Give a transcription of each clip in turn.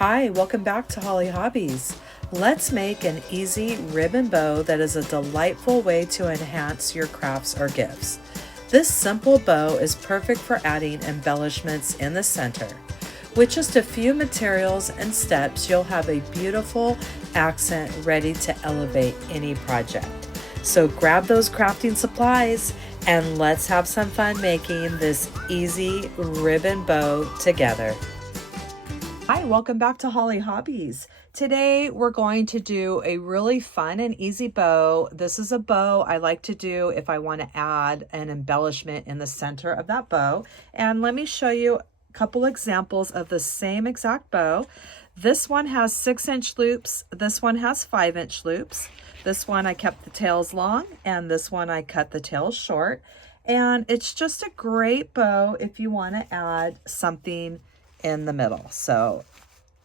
Hi, welcome back to Hollie Hobbies. Let's make an easy ribbon bow that is a delightful way to enhance your crafts or gifts. This simple bow is perfect for adding embellishments in the center. With just a few materials and steps, you'll have a beautiful accent ready to elevate any project. So grab those crafting supplies and let's have some fun making this easy ribbon bow together. Hi, welcome back to Hollie Hobbies. Today we're going to do a really fun and easy bow. This is a bow I like to do if I want to add an embellishment in the center of that bow. And let me show you a couple examples of the same exact bow. This one has 6-inch loops. This one has 5-inch loops. This one I kept the tails long and this one I cut the tails short. And it's just a great bow if you want to add something in the middle. So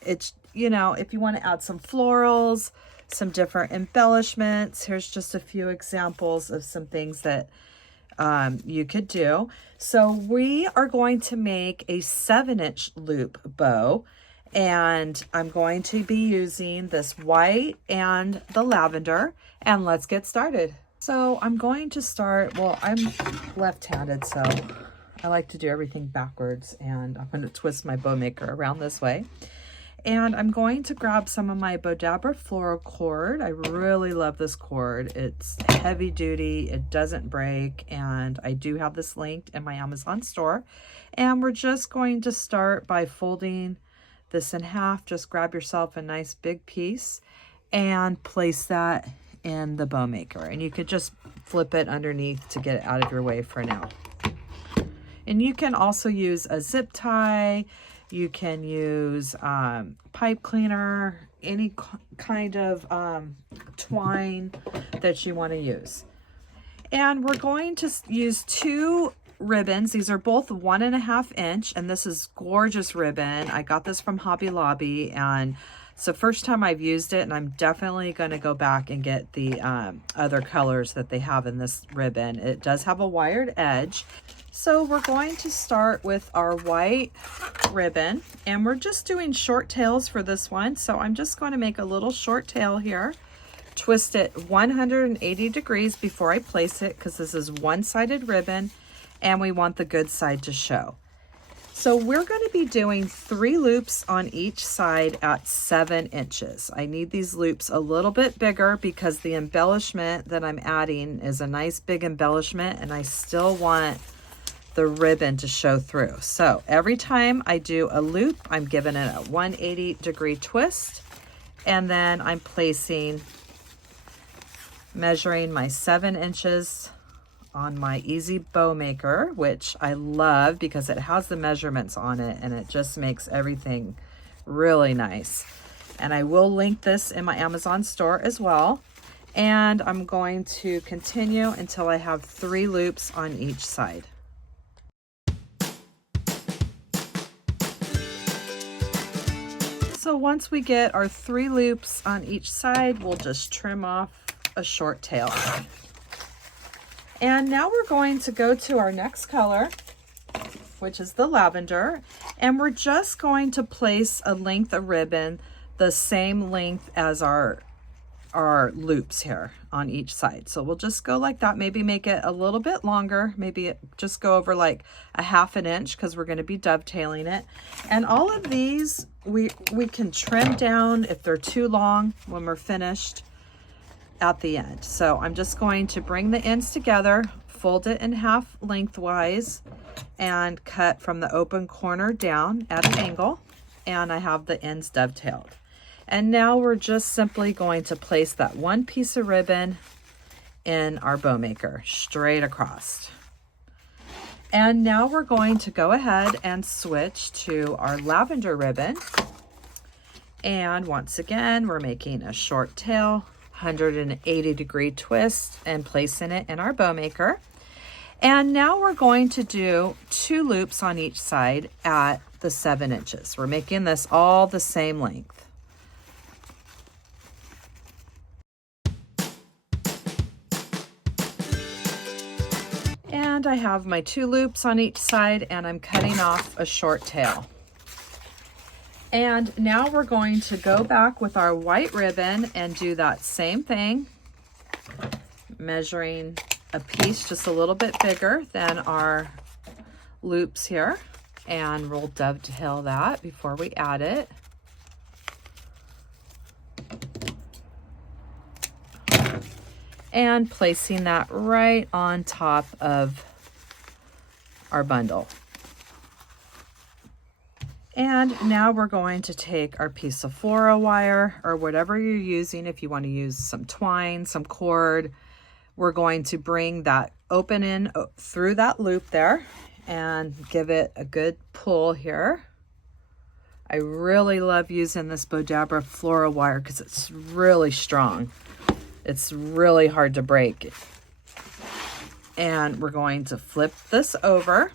it's, if you want to add some florals, some different embellishments, here's just a few examples of some things that you could do. So we are going to make a 7-inch loop bow, and I'm going to be using this white and the lavender, and let's get started. So I'm going to start, well, I'm left-handed, so I like to do everything backwards, and I'm going to twist my bow maker around this way. And I'm going to grab some of my Floral Cord. I really love this cord. It's heavy duty, it doesn't break, and I do have this linked in my Amazon store. And we're just going to start by folding this in half. Just grab yourself a nice big piece and place that in the bow maker. And you could just flip it underneath to get it out of your way for now. And you can also use a zip tie, you can use pipe cleaner, any kind of twine that you want to use. And we're going to use 2 ribbons. These are both 1.5 inch, and this is gorgeous ribbon. I got this from Hobby Lobby, and it's the first time I've used it, and I'm definitely going to go back and get the other colors that they have in this ribbon. It does have a wired edge. So we're going to start with our white ribbon, and we're just doing short tails for this one. So I'm just going to make a little short tail here, twist it 180 degrees before I place it, because this is one-sided ribbon and we want the good side to show. So we're going to be doing 3 loops on each side at 7 inches. I need these loops a little bit bigger because the embellishment that I'm adding is a nice big embellishment, and I still want the ribbon to show through. So every time I do a loop, I'm giving it a 180 degree twist, and then I'm measuring my 7 inches on my easy bow maker, which I love because it has the measurements on it and it just makes everything really nice. And I will link this in my Amazon store as well. And I'm going to continue until I have 3 loops on each side. So once we get our 3 loops on each side, we'll just trim off a short tail. And now we're going to go to our next color, which is the lavender, and we're just going to place a length of ribbon the same length as our loops here on each side. So we'll just go like that, maybe make it a little bit longer, maybe just go over like a 1/2 inch because we're going to be dovetailing it. And all of these we can trim down if they're too long when we're finished at the end. So I'm just going to bring the ends together, fold it in half lengthwise, and cut from the open corner down at an angle, and I have the ends dovetailed. And now we're just simply going to place that one piece of ribbon in our bow maker straight across. And now we're going to go ahead and switch to our lavender ribbon. And once again, we're making a short tail, 180 degree twist, and placing it in our bow maker. And now we're going to do 2 loops on each side at the 7 inches. We're making this all the same length. And I have my 2 loops on each side, and I'm cutting off a short tail. And now we're going to go back with our white ribbon and do that same thing, measuring a piece just a little bit bigger than our loops here. And we'll dovetail that before we add it. And placing that right on top of our bundle. And now we're going to take our piece of floral wire or whatever you're using. If you want to use some twine, some cord, we're going to bring that open in through that loop there and give it a good pull here. I really love using this Bodabra floral wire because it's really strong. It's really hard to break. And we're going to flip this over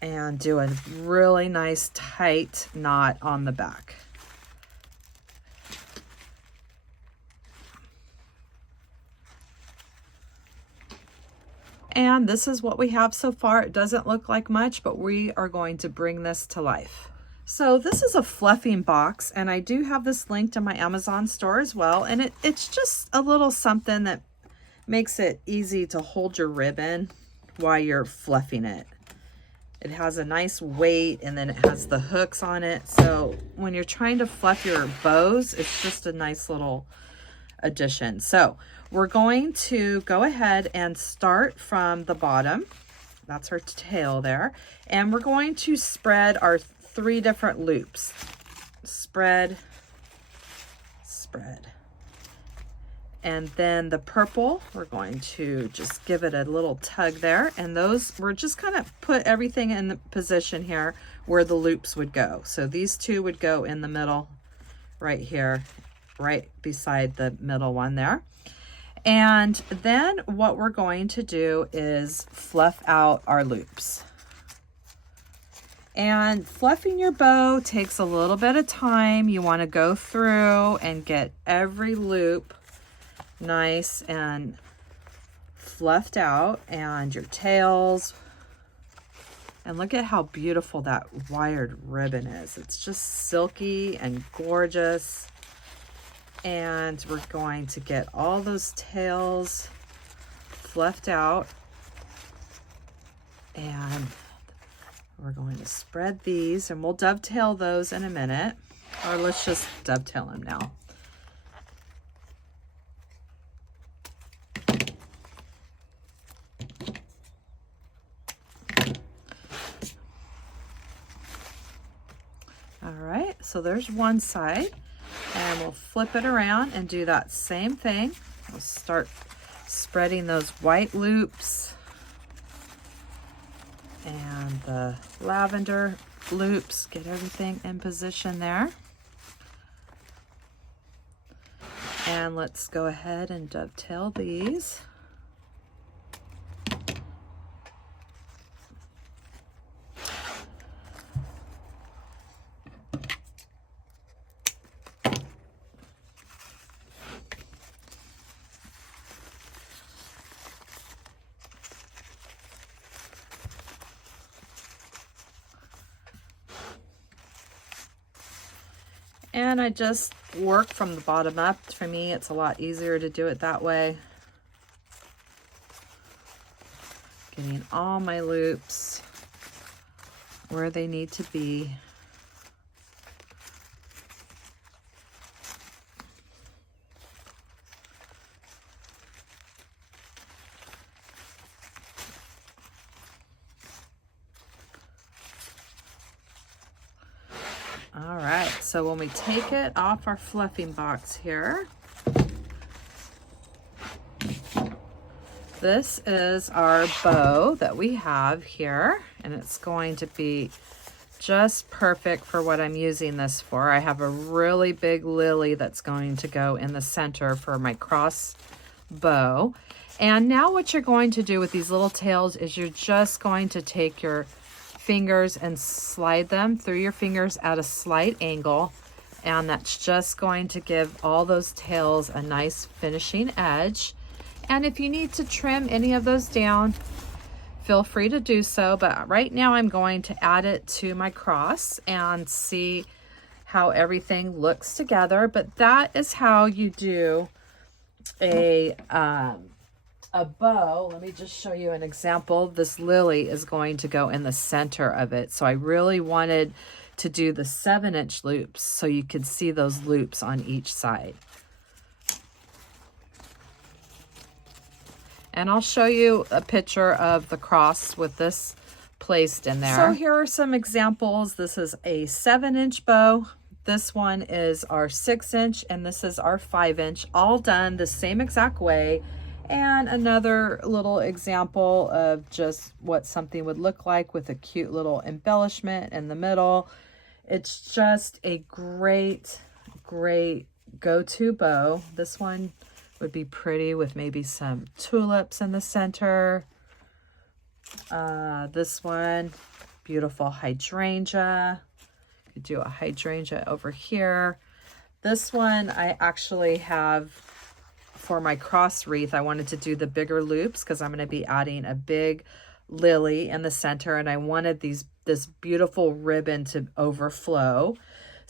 and do a really nice tight knot on the back. And this is what we have so far. It doesn't look like much, but we are going to bring this to life. So this is a fluffing box, and I do have this linked in my Amazon store as well. And it's just a little something that makes it easy to hold your ribbon while you're fluffing it. It has a nice weight, and then it has the hooks on it. So when you're trying to fluff your bows, it's just a nice little addition. So we're going to go ahead and start from the bottom. That's her tail there. And we're going to spread our 3 different loops. Spread, spread. And then the purple, we're going to just give it a little tug there. And those, we're just kind of put everything in the position here where the loops would go. So these 2 would go in the middle right here, right beside the middle one there. And then what we're going to do is fluff out our loops. And fluffing your bow takes a little bit of time. You want to go through and get every loop nice and fluffed out, and your tails. And look at how beautiful that wired ribbon is. It's just silky and gorgeous. And we're going to get all those tails fluffed out. And we're going to spread these, and we'll dovetail those in a minute. Or let's just dovetail them now. All right, so there's one side, and we'll flip it around and do that same thing. We'll start spreading those white loops and the lavender loops. Get everything in position there. And let's go ahead and dovetail these. And I just work from the bottom up. For me, it's a lot easier to do it that way. Getting all my loops where they need to be. All right, so when we take it off our fluffing box here, this is our bow that we have here, and it's going to be just perfect for what I'm using this for. I have a really big lily that's going to go in the center for my cross bow. And now what you're going to do with these little tails is you're just going to take your fingers and slide them through your fingers at a slight angle, and that's just going to give all those tails a nice finishing edge. And if you need to trim any of those down, feel free to do so. But right now I'm going to add it to my cross and see how everything looks together. But that is how you do a bow. Let me just show you an example. This lily is going to go in the center of it. So I really wanted to do the 7-inch loops so you could see those loops on each side. And I'll show you a picture of the cross with this placed in there. So here are some examples. This is a 7-inch bow. This one is our 6-inch, and this is our 5-inch, all done the same exact way. And another little example of just what something would look like with a cute little embellishment in the middle. It's just a great, great go-to bow. This one would be pretty with maybe some tulips in the center. This one, beautiful hydrangea. Could do a hydrangea over here. This one I actually have for my cross wreath. I wanted to do the bigger loops because I'm going to be adding a big lily in the center, and I wanted this beautiful ribbon to overflow.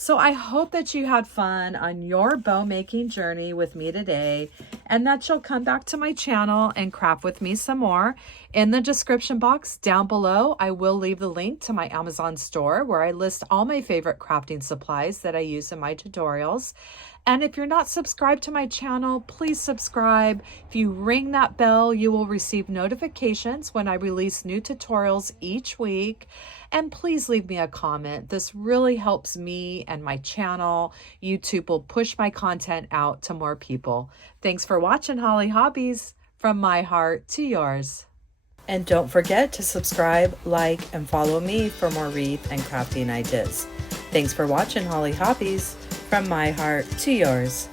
So I hope that you had fun on your bow making journey with me today, and that you'll come back to my channel and craft with me some more. In the description box down below, I will leave the link to my Amazon store where I list all my favorite crafting supplies that I use in my tutorials. And if you're not subscribed to my channel, please subscribe. If you ring that bell, you will receive notifications when I release new tutorials each week. And please leave me a comment. This really helps me and my channel. YouTube will push my content out to more people. Thanks for watching Hollie Hobbies, from my heart to yours. And don't forget to subscribe, like, and follow me for more wreath and crafting ideas. Thanks for watching Hollie Hobbies, from my heart to yours.